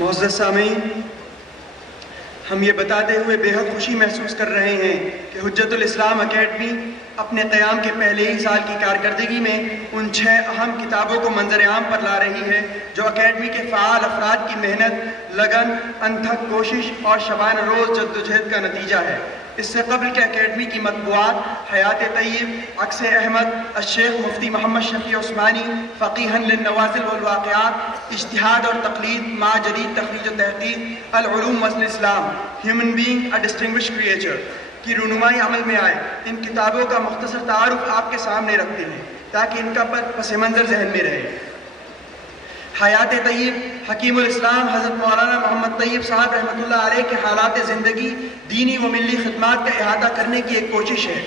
معزز سامعین، ہم یہ بتاتے ہوئے بے حد خوشی محسوس کر رہے ہیں کہ حجت الاسلام اکیڈمی اپنے قیام کے پہلے ہی سال کی کارکردگی میں ان 6 اہم کتابوں کو منظر عام پر لا رہی ہے جو اکیڈمی کے فعال افراد کی محنت، لگن، انتھک کوشش اور شبانہ روز جدوجہد کا نتیجہ ہے۔ اس سے قبل کے اکیڈمی کی مطبوعات حیات طیب، عکس احمد، الشیخ مفتی محمد شفیع عثمانی، فقیحاً للنوازل والواقعات، اجتہاد اور تقلید مع جدید تخریج و تحقیق، العلوم وصل اسلام، human being a distinguished creature کی رونمائی عمل میں آئے۔ ان کتابوں کا مختصر تعارف آپ کے سامنے رکھتے ہیں تاکہ ان کا پس منظر ذہن میں رہے۔ حیات طیب حکیم الاسلام حضرت مولانا محمد طیب صاحب رحمۃ اللہ علیہ کے حالات زندگی، دینی و ملی خدمات کا احاطہ کرنے کی ایک کوشش ہے۔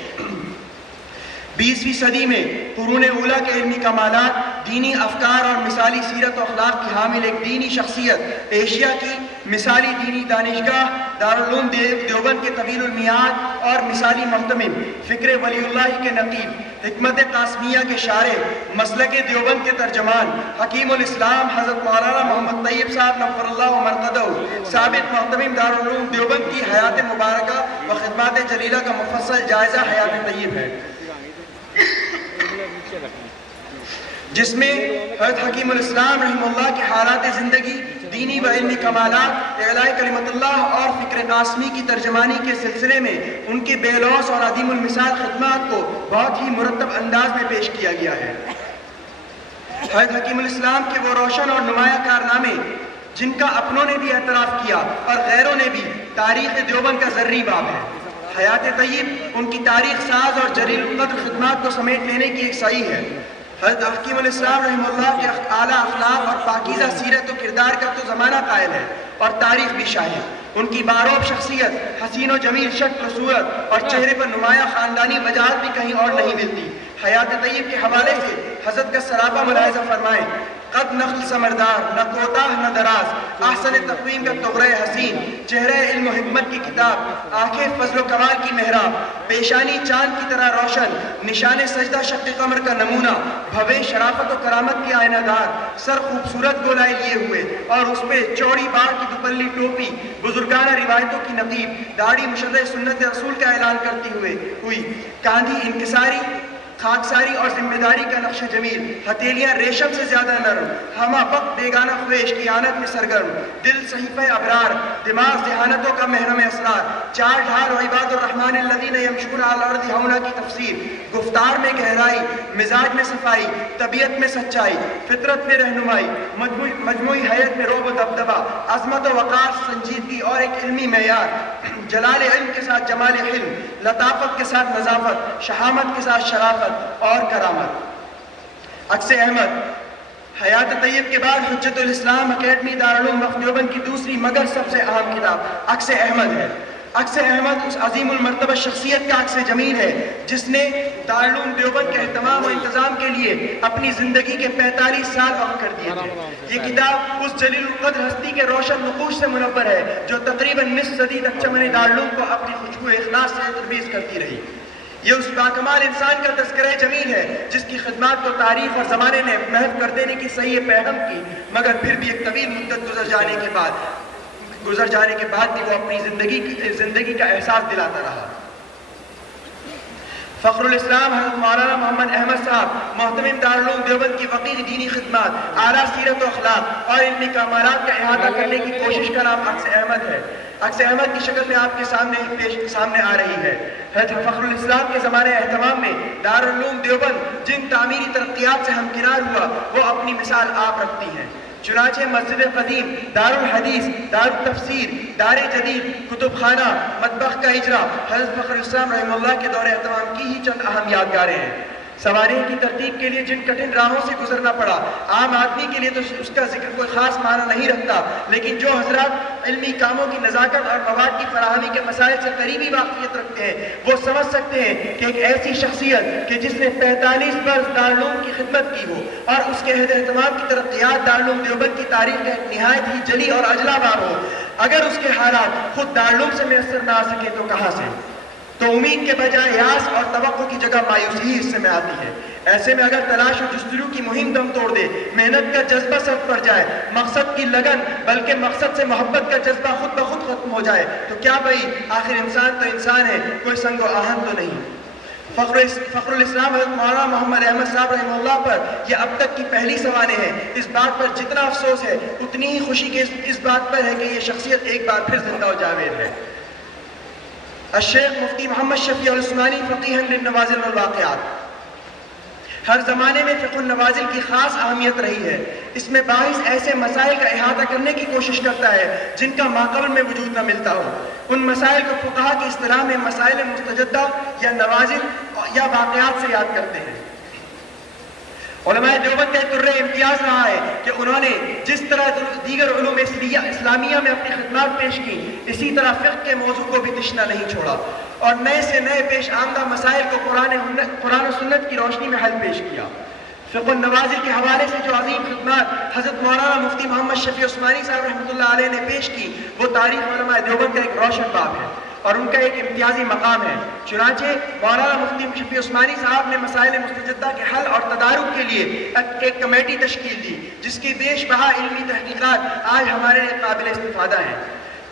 20ویں صدی میں قرون اولیٰ کے علمی کمالات، دینی افکار اور مثالی سیرت و اخلاق کی حامل ایک دینی شخصیت، ایشیا کی مثالی دینی دانشگاہ دارالعلوم دیوبند کے طویل المیعاد اور مثالی محتمم، فکر ولی اللہ کے نقیب، حکمت قاسمیہ کے شارح، مسلک دیوبند کے ترجمان، حکیم الاسلام حضرت مولانا محمد طیب صاحب نفر اللہ مرقدہ، سابق محتمم دارالعلوم دیوبند کی حیات مبارکہ و خدمات جلیلہ کا مفصل جائزہ حیات طیب ہے، جس میں حضرت حکیم الاسلام رحمہ اللہ کے حالات زندگی، دینی و علمی کمالات، اعلاء کلمت اللہ اور فکر قاسمی کی ترجمانی کے سلسلے میں ان کے بے لوث اور عظیم المثال خدمات کو بہت ہی مرتب انداز میں پیش کیا گیا ہے۔ حضرت حکیم الاسلام کے وہ روشن اور نمایاں کارنامے جن کا اپنوں نے بھی اعتراف کیا اور غیروں نے بھی، تاریخ دیوبند کا ذرّی باب ہے۔ حیات طیب ان کی تاریخ ساز اور جلیل القدر خدمات کو سمیٹ لینے کی ایک صحیح ہے۔ حضرت حکیم الاسلام رحمہ اللہ کے اعلیٰ اخلاق اور پاکیزہ سیرت و کردار کا تو زمانہ قائل ہے اور تاریخ بھی شاہد۔ ان کی باروب شخصیت، حسین و جمیل شکل و صورت اور چہرے پر نمایاں خاندانی وجاہت بھی کہیں اور نہیں ملتی۔ حیات طیب کے حوالے سے حضرت کا سراپا ملاحظہ فرمائیں: قد نخل سمردار، نہ کوتاہ نہ دراز، احسن تقویم کا طغرہ حسین، چہرہ علم و حکمت کی کتاب، آنکھیں فضل و کمال کی محراب، پیشانی چاند کی طرح روشن، نشان سجدہ شق قمر کا نمونہ، بھوے شرافت و کرامت کے آئینہ دار، سر خوبصورت گولائے لیے ہوئے اور اس پہ چوڑی باڑ کی دوپلی ٹوپی، بزرگانہ روایتوں کی نقیب، داڑھی مشرع سنت رسول کا اعلان کرتی ہوئی، کاندھی انکساری، خاکساری اور ذمہ داری کا نقش جمیل، ہتھیلیاں ریشم سے زیادہ نرم، ہمہ وقت بیگانہ خویش کی آنت میں سرگرم، دل صحیفہ ابرار، دماغ ذہانتوں کا محرم اسرار، چار ڈھال و عباد الرحمن الذین یمشون علی الارض ہونا کی تفسیر، گفتار میں گہرائی، مزاج میں صفائی، طبیعت میں سچائی، فطرت میں رہنمائی، مجموعی حیت میں رعب و دبدبہ، عظمت و وقار، سنجیدگی اور ایک علمی معیار، جلال علم کے ساتھ جمال حلم، لطافت کے ساتھ نظافت، شہامت کے ساتھ شرافت اور کرامت۔ عکس احمد حیات طیب کے بعد حجت الاسلام اکیڈمی دارالعلوم وقف دیوبند کی دوسری مگر سب سے اہم کتاب عکس احمد ہے۔ عکس احمد اس عظیم المرتبہ شخصیت کا عکس جمیل ہے جس نے دارالعلوم دیوبند کے اہتمام و انتظام کے لیے اپنی زندگی کے 45 سال وقف کر دیے تھے۔ یہ کتاب اس جلیل القدر ہستی کے روشن نقوش سے منور ہے جو تقریباً نصف صدی تک چمن دارالعلوم کو اپنی خوشبو اخلاص سے ترویج کرتی رہی۔ یہ اس باکمال انسان کا تذکرہ جمیل ہے جس کی خدمات کو تاریخ اور زمانے نے محو کر دینے کی صحیح پیغام کی، مگر پھر بھی ایک طویل مدت گزر جانے کے بعد بھی وہ اپنی زندگی کا احساس دلاتا رہا۔ فخر الاسلام حضرت مولانا محمد احمد صاحب محتمم دارالعلوم دیوبند کی وقیر دینی خدمات، اعلیٰ سیرت و اخلاق اور علمی کمالات کا احاطہ کرنے کی کوشش کا نام عکس احمد ہے۔ عکس احمد کی شکل میں آپ کے سامنے آ رہی ہے۔ حضرت فخر الاسلام کے زمانے اہتمام میں دارالعلوم دیوبند جن تعمیری ترقیات سے ہمکنار ہوا وہ اپنی مثال آپ رکھتی ہیں۔ چنانچہ مسجد قدیم، دار الحدیث، دار التفسیر، دار جدید، کتب خانہ، مطبخ کا اجرا حضرت فخر الاسلام رحمہ اللہ کے دور اہتمام کی ہی چند اہم یادگاریں ہیں۔ سواریوں کی ترتیب کے لیے جن کٹھن راہوں سے گزرنا پڑا، عام آدمی کے لیے تو اس کا ذکر کوئی خاص معنی نہیں رکھتا، لیکن جو حضرات علمی کاموں کی نزاکت اور مواد کی فراہمی کے مسائل سے قریبی واقفیت رکھتے ہیں وہ سمجھ سکتے ہیں کہ ایک ایسی شخصیت کہ جس نے 45 برس دارالعلوم کی خدمت کی ہو اور اس کے اہتمام کی ترقیات دارالعلوم دیوبند کی تاریخ کا ایک نہایت ہی جلی اور اجلا باب ہو، اگر اس کے حالات خود دارالعلوم سے میسر نہ آ سکے تو کہاں سے۔ تو امید کے بجائے یاس اور توقع کی جگہ مایوسی اس سے میں آتی ہے۔ ایسے میں اگر تلاش و جستجو کی مہم دم توڑ دے، محنت کا جذبہ سخت پڑ جائے، مقصد کی لگن بلکہ مقصد سے محبت کا جذبہ خود بخود ختم ہو جائے، تو کیا بھائی آخر انسان تو انسان ہے، کوئی سنگ و آہن تو نہیں۔ فخر الاسلام حضرت مولانا محمد احمد صاحب رحمہ اللہ پر یہ اب تک کی پہلی سوانح ہے۔ اس بات پر جتنا افسوس ہے اتنی ہی خوشی کے اس بات پر ہے کہ یہ شخصیت ایک بار پھر زندہ و جاوید ہے۔ الشیخ مفتی محمد شفیع العثمانی فقیہ للنوازل والواقعات۔ ہر زمانے میں فقہ النوازل کی خاص اہمیت رہی ہے۔ اس میں باعث ایسے مسائل کا احاطہ کرنے کی کوشش کرتا ہے جن کا ماقبل میں وجود نہ ملتا ہو۔ ان مسائل کو فقہا کی اصطلاح میں مسائل مستجدہ یا نوازل یا واقعات سے یاد کرتے ہیں۔ علماء دیوبند کا در امتیاز رہا ہے کہ انہوں نے جس طرح دیگر علوم اسلامیہ میں اپنی خدمات پیش کی، اسی طرح فقہ کے موضوع کو بھی تشنا نہیں چھوڑا اور نئے سے نئے پیش آمدہ مسائل کو قرآن و سنت کی روشنی میں حل پیش کیا۔ فقہ النوازل کے حوالے سے جو عظیم خدمات حضرت مولانا مفتی محمد شفیع عثمانی صاحب رحمۃ اللہ علیہ نے پیش کی، وہ تاریخ علماء دیوبند کا ایک روشن باب ہے اور ان کا ایک امتیازی مقام ہے۔ چنانچہ مولانا مفتی شفیع عثمانی صاحب نے مسائل مستجدہ کے حل اور تدارک کے لیے ایک کمیٹی تشکیل دی، جس کی بیش بہا علمی تحقیقات آج ہمارے لیے قابل استفادہ ہیں۔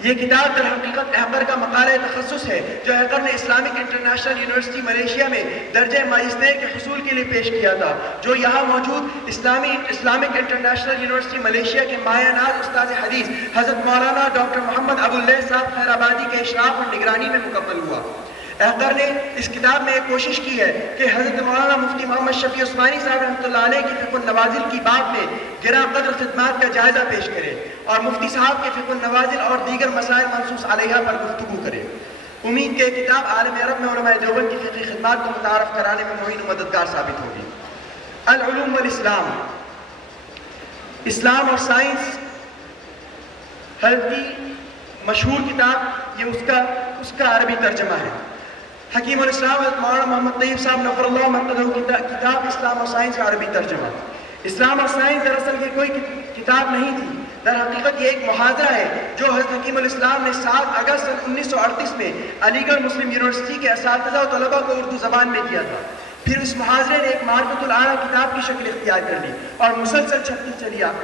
یہ کتاب در حقیقت احقر کا مقالہ تخصص ہے جو احقر نے اسلامک انٹرنیشنل یونیورسٹی ملیشیا میں درجہ ماجسٹر کے حصول کے لیے پیش کیا تھا، جو یہاں موجود اسلامک انٹرنیشنل یونیورسٹی ملیشیا کے مایہ ناز استاد حدیث حضرت مولانا ڈاکٹر محمد ابواللیث صاحب خیر آبادی کے اشراف اور نگرانی میں مکمل ہوا۔ احقر نے اس کتاب میں ایک کوشش کی ہے کہ حضرت مولانا مفتی محمد شفیع عثمانی صاحب رحمۃ اللہ علیہ کی فقہ النوازل کی باب میں گراں قدر خدمات کا جائزہ پیش کرے اور مفتی صاحب کے فقہ النوازل اور دیگر مسائل منصوص علیہ پر گفتگو کرے۔ امید کہ کتاب عالم عرب میں علماء دیوبند کی فقہی خدمات کو متعارف کرانے میں معین و مددگار ثابت ہوگی۔ العلوم والاسلام، اسلام اور سائنس حضرت کی مشہور کتاب، یہ اس کا عربی ترجمہ ہے۔ حکیم الاسلام حضرت مولانا محمد طیب صاحب نفر اللہ مرقدہ کتاب اسلام اور سائنس کا عربی ترجمہ۔ اسلام اور سائنس دراصل یہ کوئی کتاب نہیں تھی، در حقیقت یہ ایک محاضرہ ہے جو حضرت حکیم الاسلام نے 7 اگست سن 1938 میں علی گڑھ مسلم یونیورسٹی کے اساتذہ و طلباء کو اردو زبان میں کیا تھا۔ پھر اس محاضرے نے ایک معرفت العالی کتاب کی شکل اختیار کر لی اور مسلسل چھپتی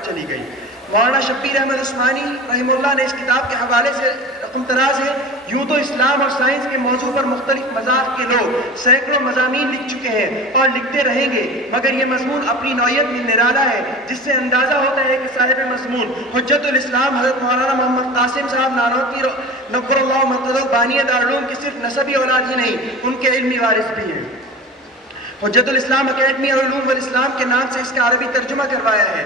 چلی گئی۔ مولانا شبیر احمد عثمانی رحمہ اللہ نے اس کتاب کے حوالے سے رقم تراز ہے، یوں تو اسلام اور سائنس کے موضوع پر مختلف مذاہب کے لوگ سینکڑوں مضامین لکھ چکے ہیں اور لکھتے رہیں گے، مگر یہ مضمون اپنی نوعیت میں نرالا ہے، جس سے اندازہ ہوتا ہے کہ صاحب مضمون حجت الاسلام حضرت مولانا محمد قاسم صاحب نانوتوی نور اللہ مرقدہ بانی دارالعلوم کی صرف نسبی اولاد ہی نہیں، ان کے علمی وارث بھی ہیں۔ حجت الاسلام اکیڈمی اور علوم والاسلام کے نام سے اس کا عربی ترجمہ کروایا ہے،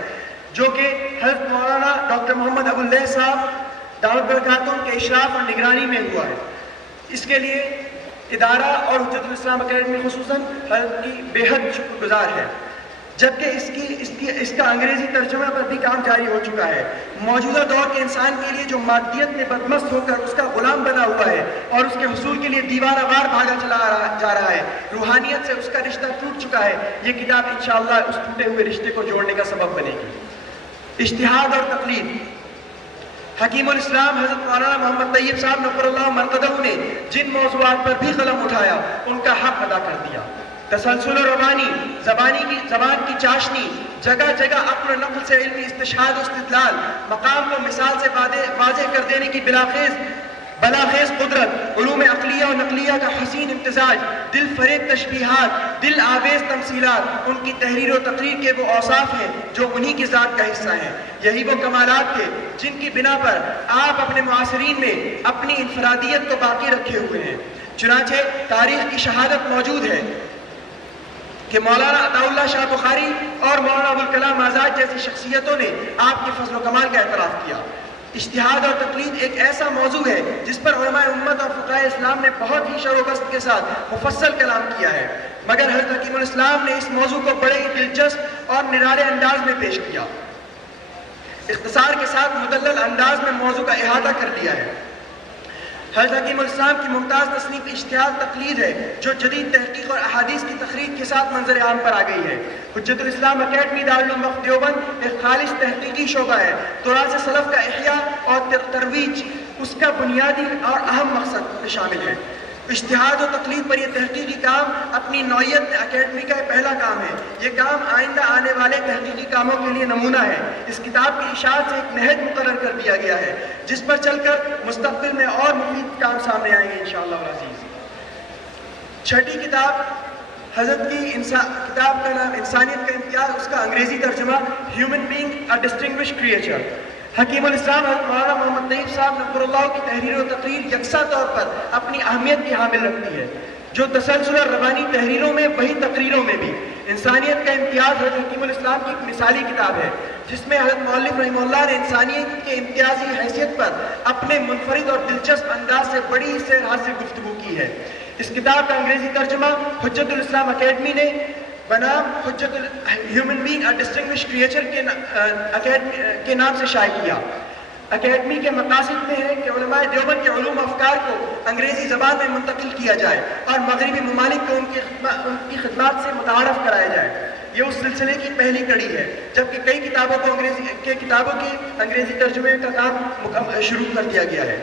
جو کہ حضرت مولانا ڈاکٹر محمد ابواللیث صاحب دعوت برکاتوں کے اشراف اور نگرانی میں ہوا ہے۔ اس کے لیے ادارہ اور حجت الاسلام اکیڈمی خصوصاً حضرت کی بے حد شکر گزار ہے، جبکہ اس کا انگریزی ترجمہ پر بھی کام جاری ہو چکا ہے۔ موجودہ دور کے انسان کے لیے جو مادیت میں بدمست ہو کر اس کا غلام بنا ہوا ہے اور اس کے حصول کے لیے دیوانہ وار بھاگا چلا جا رہا ہے، روحانیت سے اس کا رشتہ ٹوٹ چکا ہے، یہ کتاب انشاءاللہ اس ٹوٹے ہوئے رشتے کو جوڑنے کا سبب بنے گی۔ اجتہاد اور تقلید، حکیم الاسلام حضرت مولانا محمد طیب صاحب نفر اللہ مرقدہ نے جن موضوعات پر بھی قلم اٹھایا ان کا حق ادا کر دیا۔ تسلسل و روانی، زبان کی چاشنی، جگہ جگہ عقل و نقل سے علمی استشہاد و استدلال، مقام کو مثال سے واضح کر دینے کی بلاخیز قدرت، علوم عقلیہ و نقلیہ کا حسین امتزاج، دل فریب تشبیہات، دل آویز تمثیلات، ان کی تحریر و تقریر کے وہ اوصاف ہیں جو انہی کی ذات کا حصہ ہیں۔ یہی وہ کمالات تھے جن کی بنا پر آپ اپنے معاصرین میں اپنی انفرادیت کو باقی رکھے ہوئے ہیں۔ چنانچہ تاریخ کی شہادت موجود ہے کہ مولانا عطا اللہ شاہ بخاری اور مولانا ابوالکلام آزاد جیسی شخصیتوں نے آپ کے فضل و کمال کا اعتراف کیا۔ اجتہاد اور تقلید ایک ایسا موضوع ہے جس پر علماء امت اور فقہاء اسلام نے بہت ہی شور و بست کے ساتھ مفصل کلام کیا ہے، مگر حضرت حکیم الاسلام نے اس موضوع کو بڑے ہی دلچسپ اور نرالے انداز میں پیش کیا، اختصار کے ساتھ مدلل انداز میں موضوع کا احاطہ کر لیا ہے۔ حضرت حکیم الاسلام کی ممتاز تصنیف اجتہاد تقلید ہے جو جدید تحقیق اور احادیث کی تخریج کے ساتھ منظر عام پر آ گئی ہے۔ حجت الاسلام اکیڈمی دارالعلوم وقت دیوبند ایک خالص تحقیقی شعبہ ہے۔ تراث سلف کا احیاء اور ترویج اس کا بنیادی اور اہم مقصد شامل ہے۔ اجتہاد و تقلید پر یہ تحقیقی کام اپنی نوعیت اکیڈمی کا پہلا کام ہے. یہ کام آئندہ آنے والے تحقیقی کاموں کے لیے نمونہ ہے. اس کتاب کی اشاعت سے ایک نہج مقرر کر دیا گیا ہے جس پر چل کر مستقبل میں اور مفید کام سامنے آئیں گے انشاءاللہ العزیز. چھٹی کتاب حضرت کی کتاب کا نام انسانیت کا امتیاز، اس کا انگریزی ترجمہ human being a distinguished creature. حکیم الاسلام حضرت مولانا محمد طیب صاحب نقر اللہ کی تحریر و تقریر یکساں طور پر اپنی اہمیت کی حامل رکھتی ہے. جو تسلسل اور روانی تحریروں میں وہی تقریروں میں بھی. انسانیت کا امتیاز حضرت حکیم الاسلام کی ایک مثالی کتاب ہے جس میں حضرت مؤلف رحمہ اللہ نے انسانیت کے امتیازی حیثیت پر اپنے منفرد اور دلچسپ انداز سے بڑی سیر سے گفتگو کی ہے. اس کتاب کا انگریزی ترجمہ حجت الاسلام اکیڈمی نے بنام حجت human being a distinguished creature کے نام سے شائع کیا. اکیڈمی کے مقاصد میں ہے کہ علماء دیوبند کے علوم و افکار کو انگریزی زبان میں منتقل کیا جائے اور مغربی ممالک کو ان کی خدمات سے متعارف کرایا جائے. یہ اس سلسلے کی پہلی کڑی ہے جبکہ کئی کتابوں کے انگریزی ترجمے کا کام شروع کر دیا گیا ہے.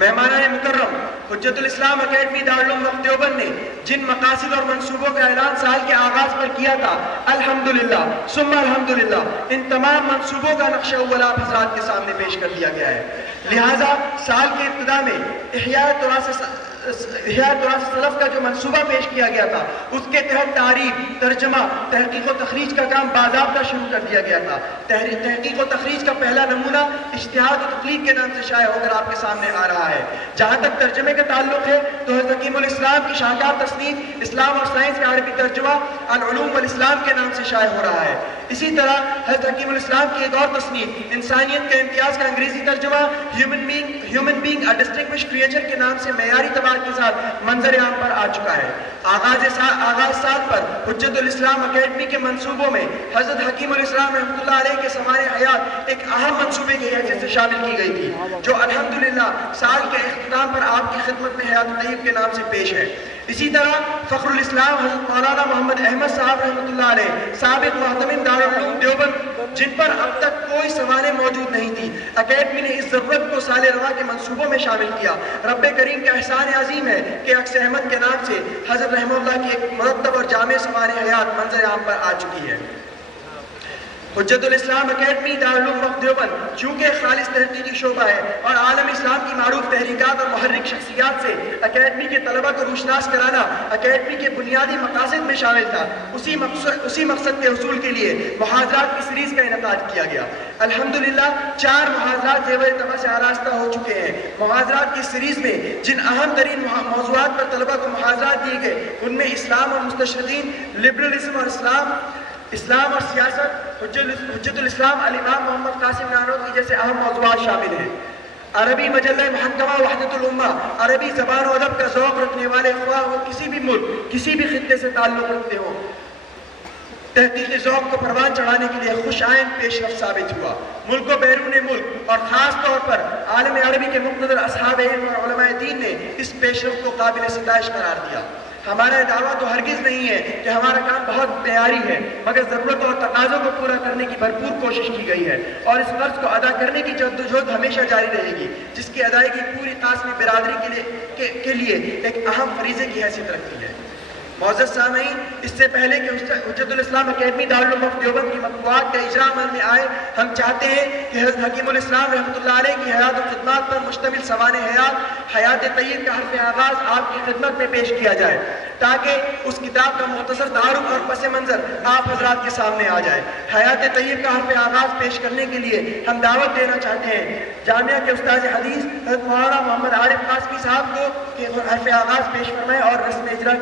مہمانان مکرم، حجت الاسلام اکیڈمی دارالعلوم وقت دیوبند نے جن مقاصد اور منصوبوں کا اعلان سال کے آغاز پر کیا تھا، الحمدللہ ثم الحمدللہ ان تمام منصوبوں کا نقشہ اول آپ حضرات کے سامنے پیش کر دیا گیا ہے. لہٰذا سال کے ابتدا میں احیاء تراث سلف کا جو منصوبہ پیش کیا گیا تھا اس کے تحت تعریف، ترجمہ، تحقیق و تخریج کا کام باضابطہ شروع کر دیا گیا تھا. تحقیق و تخریج کا پہلا نمونہ اجتہاد و تقلید کے نام سے شائع ہو کر آپ کے سامنے آ رہا ہے. جہاں تک ترجمے کا تعلق ہے تو حضرت حکیم الاسلام کی شاہکار تصنیف اسلام اور سائنس کا عربی ترجمہ العلوم والاسلام کے نام سے شائع ہو رہا ہے. اسی طرح حضرت حکیم الاسلام کی ایک اور تصنیف انسانیت کا امتیاز کا انگریزی ترجمہ human being a distinguished creature کے نام سے معیاری طباعت کے ساتھ منظر عام پر آ چکا ہے. آغاز سال پر حجت الاسلام اکیڈمی کے منصوبوں میں حضرت حکیم الاسلام رحمۃ اللہ علیہ کے سوانح حیات ایک اہم منصوبے کی حیثیت سے شامل کی گئی تھی جو الحمدللہ سال کے اختتام پر آپ کی خدمت میں حیات طیب کے نام سے پیش ہے. اسی طرح فخر الاسلام حضرت مولانا محمد احمد صاحب رحمۃ اللہ علیہ سابق محتمم دارالعلوم دیوبند، جن پر اب تک کوئی سوانح موجود نہیں تھی، اکیڈمی نے اس ضرورت کو سال رواں کے منصوبوں میں شامل کیا. رب کریم کا احسان عظیم ہے کہ عکس احمد کے نام سے حضرت رحمہ اللہ کی ایک مرتب اور جامع سوانح حیات منظر عام پر آ چکی ہے. حجت الاسلام اکیڈمی دارالعلوم وقت دیوبند چونکہ خالص تحقیقی شعبہ ہے اور عالم اسلام کی معروف تحریکات اور محرک شخصیات سے اکیڈمی کے طلبہ کو روشناس کرانا اکیڈمی کے بنیادی مقاصد میں شامل تھا. اسی مقصد کے حصول کے لیے محاضرات کی سیریز کا انعقاد کیا گیا. الحمدللہ 4 محاضرات زیور طبع سے آراستہ ہو چکے ہیں. محاضرات کی سیریز میں جن اہم ترین موضوعات پر طلبہ کو محاضرات دیے گئے ان میں اسلام اور مستشرقین، لبرلزم اور اسلام اور سیاست، حجت الاسلام الامام محمد قاسم نانوتوی جیسے اہم موضوعات شامل ہیں. عربی مجلہ محکمہ وحدت الامہ، عربی زبان و ادب کا ذوق رکھنے والے خواہ وہ کسی بھی ملک، کسی بھی خطے سے تعلق رکھتے ہوں، تحقیقی ذوق کو پروان چڑھانے کے لیے خوش آئند پیش رفت ثابت ہوا. ملک و بیرون ملک اور خاص طور پر عالم عربی کے مقتدر اصحاب علم اور علماء دین نے اس پیش رفت کو قابل ستائش قرار دیا. ہمارا دعویٰ تو ہرگز نہیں ہے کہ ہمارا کام بہت معیاری ہے، مگر ضرورت اور تقاضوں کو پورا کرنے کی بھرپور کوشش کی گئی ہے اور اس فرض کو ادا کرنے کی جدوجہد ہمیشہ جاری رہے گی جس کی ادائیگی پوری قاسمی برادری کے لیے ایک اہم فریضے کی حیثیت رکھتی ہے. معزز سامعین، اس سے پہلے کہ حجت الاسلام اکیڈمی دارالعلوم وقت دیوبند کی مطبوعات کا اجرا عمل میں آئے، ہم چاہتے ہیں کہ حضرت حکیم الاسلام رحمۃ اللہ علیہ کی حیات و خدمات پر مشتمل سوانح حیات طیب کا حرف آغاز آپ کی خدمت میں پیش کیا جائے تاکہ اس کتاب کا مختصر تعارف اور پس منظر آپ حضرات کے سامنے آ جائے. حیات طیب کا حرف آغاز پیش کرنے کے لیے ہم دعوت دینا چاہتے ہیں جامعہ کے استاذ حدیث حضرت مولانا محمد عارف قاسمی صاحب کو کہ حرف آغاز پیش فرمائیں اور رسم اجرا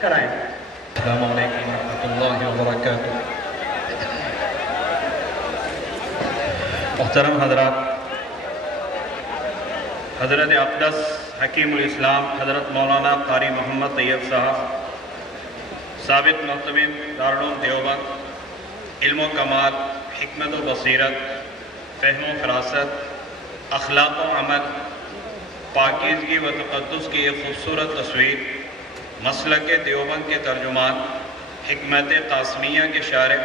کرائیں. السلام علیکم ورحمۃ اللہ وبرکاتہ. محترم حضرات، حضرت اقدس حکیم الاسلام حضرت مولانا قاری محمد طیب صاحب سابق محتمم دارالعلوم دیوبند، علم و کمال، حکمت و بصیرت، فہم و فراست، اخلاق و عمل، پاکیزگی و تقدس کی ایک خوبصورت تصویر، مسلک دیوبند کے ترجمان، حکمت قاسمیہ کے شارح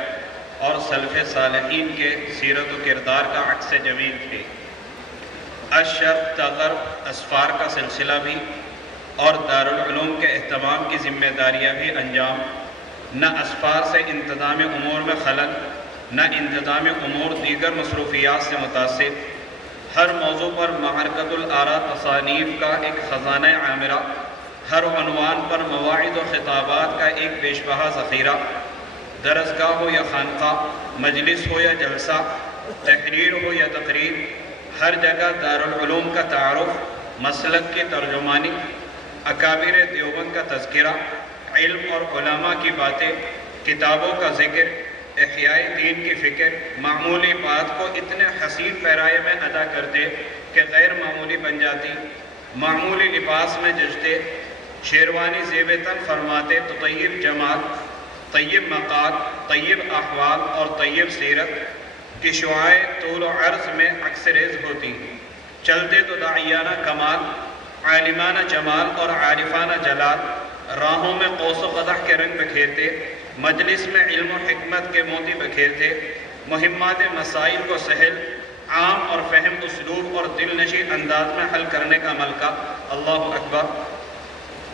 اور سلف صالحین کے سیرت و کردار کا عکس جمیل تھی. اشرف تغرب اسفار کا سلسلہ بھی اور دارالعلوم کے اہتمام کی ذمہ داریاں بھی انجام، نہ اسفار سے انتظام امور میں خلل، نہ انتظام امور دیگر مصروفیات سے متاثر، ہر موضوع پر معرکۃ الآراء تصانیف کا ایک خزانہ عامرہ، ہر عنوان پر مواعظ و خطابات کا ایک بیش بہا ذخیرہ، درسگاہ ہو یا خانقاہ، مجلس ہو یا جلسہ، تحریر ہو یا تقریر، ہر جگہ دارالعلوم کا تعارف، مسلک کی ترجمانی، اکابر دیوبند کا تذکرہ، علم اور علماء کی باتیں، کتابوں کا ذکر، احیاء دین کی فکر، معمولی بات کو اتنے حسین پیرائے میں ادا کرتے کہ غیر معمولی بن جاتی، معمولی لباس میں جچتے، شیروانی زیب تن فرماتے تو طیب جمال، طیب مقال، طیب احوال اور طیب سیرت کی شعائیں طول و عرض میں عکس ریز ہوتی، چلتے تو داعیانہ کمال، عالمانہ جمال اور عارفانہ جلال، راہوں میں قوس و قزح کے رنگ بکھیرتے، مجلس میں علم و حکمت کے موتی بکھیرتے، مہمات مسائل کو سہل، عام اور فہم اسلوب اور دل نشین انداز میں حل کرنے کا ملکہ۔ اللہ اکبر۔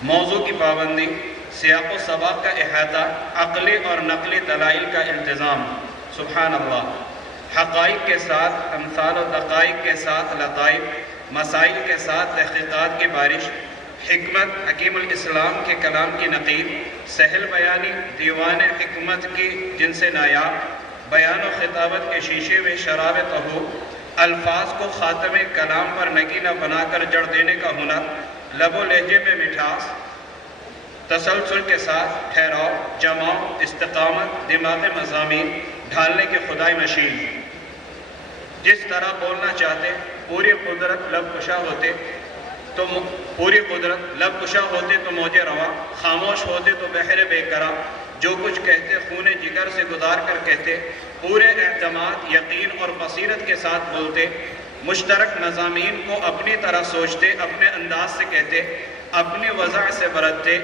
موضوع کی پابندی، سیاق و سباق کا احاطہ، عقلی اور نقلی دلائل کا التزام، سبحان اللہ، حقائق کے ساتھ امثال و دقائق کے ساتھ لطائف، مسائل کے ساتھ تحقیقات کی بارش، حکمت حکیم الاسلام کے کلام کی نقیب، سہل بیانی دیوان حکمت کی جن سے نایاب، بیان و خطابت کے شیشے میں شراب طہور، الفاظ کو خاتم کلام پر نگینہ بنا کر جڑ دینے کا ہنر، لب و لہجے میں مٹھاس، تسلسل کے ساتھ ٹھہراؤ، جماؤ، استقامت، دماغ مضامین ڈھالنے کی خدائی مشین، جس طرح بولنا چاہتے پوری قدرت لب کشا ہوتے تو موج رواں، خاموش ہوتے تو بحر بے قرار، جو کچھ کہتے خون جگر سے گزار کر کہتے، پورے اعتماد، یقین اور بصیرت کے ساتھ بولتے، مشترک مضامین کو اپنی طرح سوچتے، اپنے انداز سے کہتے، اپنی وضع سے برتتے،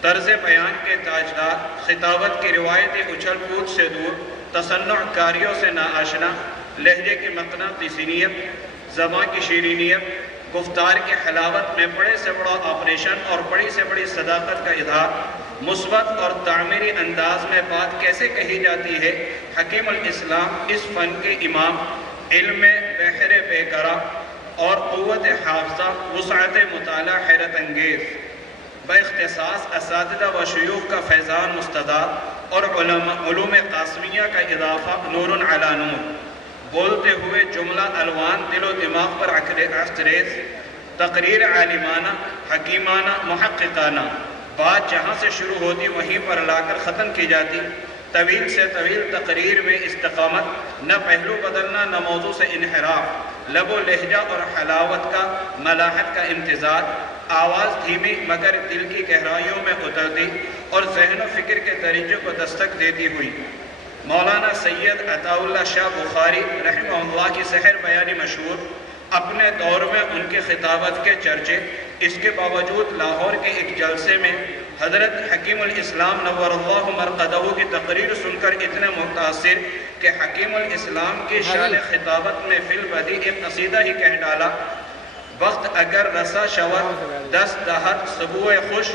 طرز بیان کے تاجدار، خطابت کی روایتی اچھل کود سے دور، تصنع کاریوں سے ناآشنا، لہجے کی مقناطیسیت، زبان کی شیرینیت، گفتار کی حلاوت میں بڑے سے بڑا آپریشن اور بڑی سے بڑی صداقت کا اظہار، مثبت اور تعمیری انداز میں بات کیسے کہی جاتی ہے، حکیم الاسلام اس فن کے امام، علم بحر بے قرار اور قوت حافظہ، وسعت مطالعہ حیرت انگیز، باختصاص اساتذہ و شیوخ کا فیضان مستداد اور علوم قاسمیہ کا اضافہ نور علی نور، بولتے ہوئے جملہ الوان دل و دماغ پر عکس، تقریر عالمانہ، حکیمانہ، محققانہ، بات جہاں سے شروع ہوتی وہیں پر لا کر ختم کی جاتی، طویل سے طویل تقریر میں استقامت، نہ پہلو بدلنا نہ موضوع سے انحراف، لب و لہجہ اور حلاوت کا، ملاحت کا امتزاج، آواز دھیمی مگر دل کی گہرائیوں میں اترتی اور ذہن و فکر کے دریچے کو دستک دیتی ہوئی۔ مولانا سید عطا اللہ شاہ بخاری رحمہ اللہ کی سحر بیانی مشہور، اپنے دور میں ان کی خطابت کے چرچے، اس کے باوجود لاہور کے ایک جلسے میں حضرت حکیم الاسلام نور اللہ مرقدہ کی تقریر سن کر اتنے متاثر کہ حکیم الاسلام کی شان خطابت میں فی البدیع ایک قصیدہ ہی کہہ ڈالا، وقت اگر رسا شود دست دہت سبوئے خوش،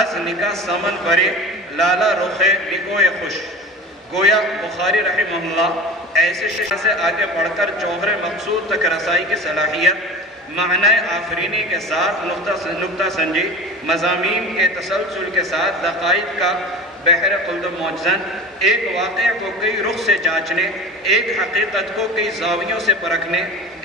از نکاح سمن برے لالا رخے نکوئے خوش۔ گویا بخاری رحمہ اللہ ایسے شخص سے آگے بڑھ کر جوہر مقصود تک رسائی کی صلاحیت، معنی آفرینی کے ساتھ نقطہ سنجی، مضامین کے تسلسل کے ساتھ دقائق کا بحر قلد موجزن، ایک واقعہ کو کئی رخ سے جانچنے، ایک حقیقت کو کئی زاویوں سے پرکھنے،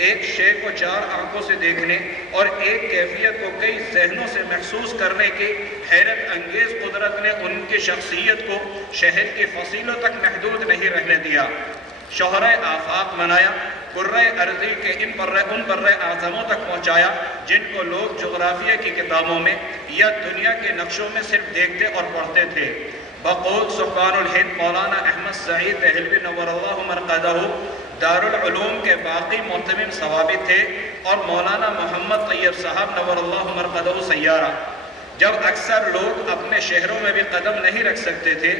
ایک شے کو چار آنکھوں سے دیکھنے اور ایک کیفیت کو کئی ذہنوں سے محسوس کرنے کی حیرت انگیز قدرت نے ان کی شخصیت کو شہر کی فصیلوں تک محدود نہیں رہنے دیا، شہرۂ آفاق منایا، قرۂ ارضی کے ان برۂ اعظموں تک پہنچایا جن کو لوگ جغرافیہ کی کتابوں میں یا دنیا کے نقشوں میں صرف دیکھتے اور پڑھتے تھے۔ بقول سبحان الہند مولانا احمد سعید دہلوی نور اللہ مرقدہ دارالعلوم کے باقی معتمم ثوابت تھے اور مولانا محمد طیب صاحب نور اللہ مرقدہ سیارہ۔ جب اکثر لوگ اپنے شہروں میں بھی قدم نہیں رکھ سکتے تھے،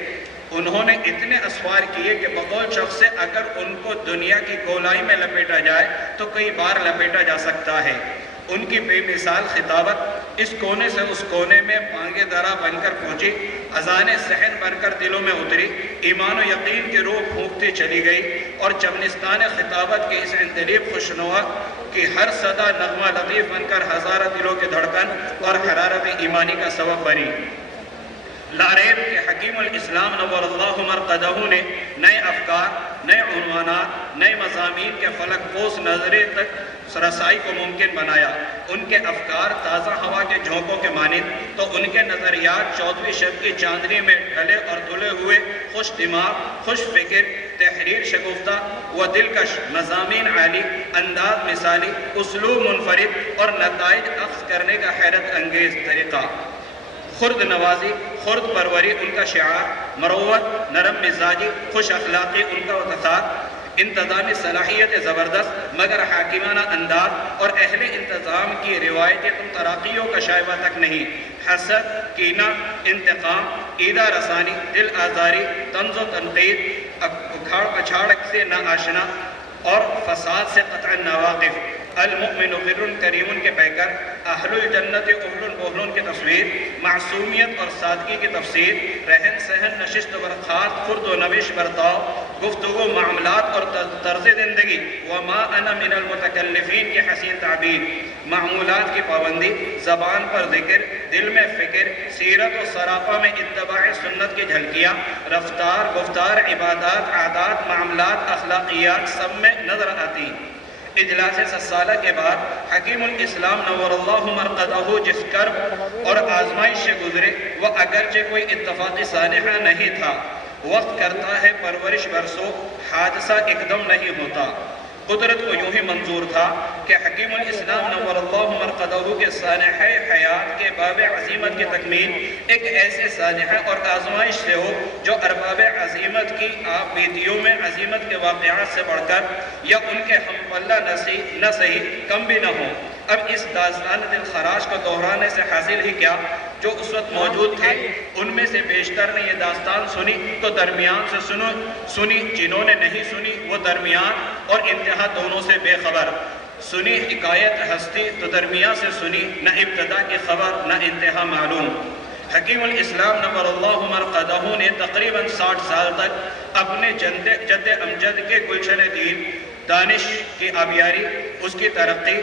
انہوں نے اتنے اسوار کیے کہ بقول شخص سے اگر ان کو دنیا کی گولائی میں لپیٹا جائے تو کئی بار لپیٹا جا سکتا ہے۔ ان کی بے مثال خطابت، اس کونے سے اس کونے میں بانگے درا بن کر پہنچی، اذان صحن بن کر دلوں میں اتری، ایمان و یقین کی روح پھونکتی چلی گئی، اور چمنستان خطابت کی اس اندلیب خوشنوا کی ہر صدا نغمہ لطیف بن کر ہزارہ دلوں کے دھڑکن اور حرارت ایمانی کا سبب بنی۔ لاریب کے حکیم الاسلام نور اللہ مرقدہ نے نئے افکار، نئے عنوانات، نئے مضامین کے فلک پوس نظرے تک رسائی کو ممکن بنایا۔ ان کے افکار تازہ ہوا کے جھونکوں کے مانند، تو ان کے نظریات 14ویں شب کی چاندنی میں ڈھلے اور دھلے ہوئے، خوش دماغ، خوش فکر، تحریر شگفتہ و دلکش، مضامین عالی، انداز مثالی، اسلوب منفرد اور نتائج اخذ کرنے کا حیرت انگیز طریقہ، خرد نوازی، خرد پروری ان کا شعار، مروت، نرم مزاجی، خوش اخلاقی ان کا وتقار، انتظامی صلاحیت زبردست مگر حاکمانہ انداز، اور اہل انتظام کی روایتی تراقیوں کا شائبہ تک نہیں، حسد، کینہ، انتقام، ایدہ رسانی، دل آزاری، طنز و تنقید، اکھاڑ پچھاڑ سے نا آشنا اور فساد سے قطعا ناواقف، المؤمن غر کریم کے پیکر، اہل الجنت اہل بہلون کی تصویر، معصومیت اور سادگی کی تفسیر، رہن سہن نشست برخاست، خرد و نوش برتاؤ، گفتگو معاملات اور طرز زندگی، وما انا من المتکلفین کی حسین تعبیر، معمولات کی پابندی، زبان پر ذکر، دل میں فکر، سیرت و سراپا میں اتباع سنت کی جھلکیاں، رفتار، گفتار، عبادات، عادات، معاملات، اخلاقیات سب میں نظر آتی۔ اجلاس 7 سالہ کے بعد حکیم الاسلام نور اللہ مرقدہ جس کرب اور آزمائش سے گزرے، وہ اگرچہ کوئی اتفاقی سانحہ نہیں تھا، وقت کرتا ہے پرورش برسوں، حادثہ ایک دم نہیں ہوتا۔ قدرت کو یوں ہی منظور تھا کہ حکیم الاسلام نور اللہ مرقدہ کے سانحہ حیات کے باب عظیمت کی تکمیل ایک ایسے سانحہ اور آزمائش سے ہو جو ارباب عظیمت کی آبیدیوں میں عظیمت کے واقعات سے بڑھ کر یا ان کے ہم پلہ نہ صحیح کم بھی نہ ہو۔ اب اس داستان دل خراش کو دہرانے سے حاصل ہی کیا، جو اس وقت موجود تھے ان میں سے بیشتر نے یہ داستان سنی تو درمیان سے سنی، جنہوں نے نہیں سنی وہ درمیان اور انتہا دونوں سے بے خبر، سنی حکایت ہستی تو درمیان سے سنی، نہ ابتدا کی خبر نہ انتہا معلوم۔ حکیم الاسلام نور اللہ مرقدہ نے تقریباً 60 سال تک اپنے جد امجد کے گلشن دین، دانش کی آبیاری، اس کی ترقی